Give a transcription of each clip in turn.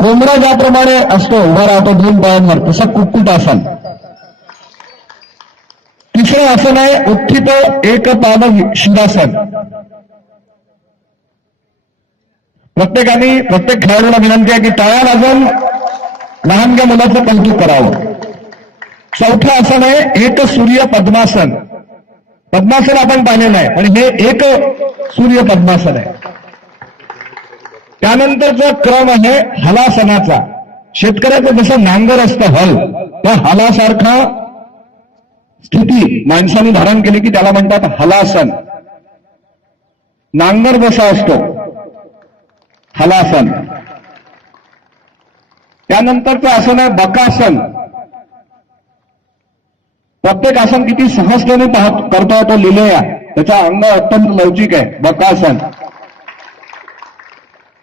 कोंबडा ज्याप्रमाणे असतो उभा राहतो दोन पायांवर, तसं कुक्कुटासन. तिसरं आसन आहे उत्थित एक पाद शिरासन. प्रत्येक खेळाडूला विनंती आहे की टाळ्या वाजवून लहानग्या मुलाचं कौतुक करावं. चौथं आसन आहे एक सूर्य पद्मासन. पद्मासन आपण पाहिलेलं आहे, पण हे एक सूर्य पद्मासन आहे. त्यानंतरचा क्रम आहे हलासनाचा. शेतकऱ्याचं जसं नांगर असतं हल, त्या हलासारखा स्थिती माणसाने धारण केली की त्याला म्हणतात हलासन. नांगर जसा असतो हलासन. त्यानंतरचं आसन आहे बकासन. प्रत्येक आसन किती सहजतेने करतो तो लिहिलेला, त्याचा अंग अत्यंत लवचिक आहे. बकासन.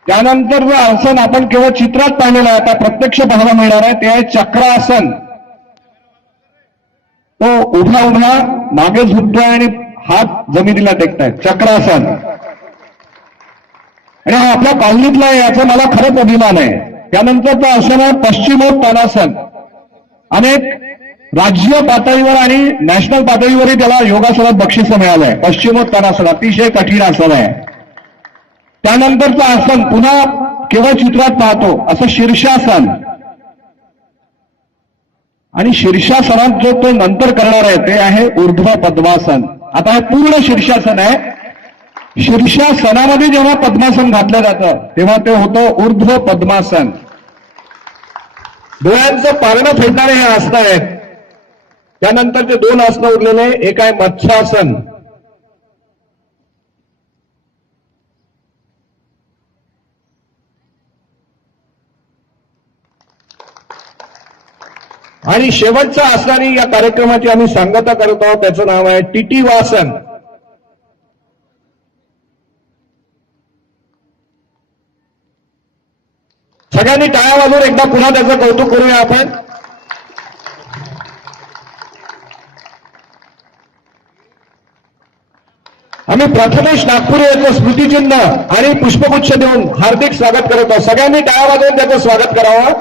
त्यानंतर जे आसन आपण केवळ चित्रात पाहिलेलं आहे, आता प्रत्यक्ष पाहायला मिळणार आहे, ते आहे चक्रासन. तो उभा उभा मागे झुकतोय आणि हात जमिनीला टेकताय. चक्रासन. आणि हा आपल्या कॉलनीतला आहे, याचा मला खरंच अभिमान आहे. त्यानंतरचं आसन आहे पश्चिमोत्तानासन. अनेक राज्य पातळीवर आणि नॅशनल पातळीवरही त्याला योगासनात बक्षीस मिळालंय. पश्चिमोत्तानासन अतिशय कठीण आसन आहे. त्यानंतरचं आसन पुन्हा केवळ चित्रात पाहतो असं शीर्षासन. आणि शीर्षासनात जो तो नंतर करणार आहे ते आहे ऊर्ध्व पद्मासन. आता हे पूर्ण शीर्षासन आहे. शीर्षासनामध्ये जेव्हा पद्मासन घातलं जातं तेव्हा ते होतं ऊर्ध्व पद्मासन. डोळ्यांचं पारणं फेडणारे हे आसन आहेत. त्यानंतर ते दोन आसनं उरलेले, एक आहे मत्स्यासन. आणि शेवटच्या आसनाने या कार्यक्रमाची आम्ही सांगता करत आहोत, त्याचं नाव आहे टिटीवासन. सगळ्यांनी टाळ्या वाजवून एकदा पुन्हा त्याचं कौतुक करूया आपण. आम्ही प्रथमेश नागपुरे याचं स्मृतिचिन्ह आणि पुष्पगुच्छ देऊन हार्दिक स्वागत करत आहोत. सगळ्यांनी टाळ्या वाजवून त्याचं स्वागत करावं.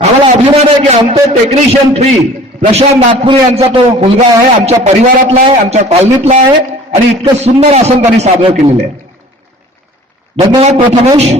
आम्हाला अभिमान आहे की आमचं टेक्निशियन 3 प्रशांत नागपुरे यांचा तो मुलगा आहे, आमच्या परिवारातला आहे, आमच्या कॉलनीतला आहे आणि इतकं सुंदर आसन त्यांनी सादर केलेलं आहे. धन्यवाद प्रथमेश.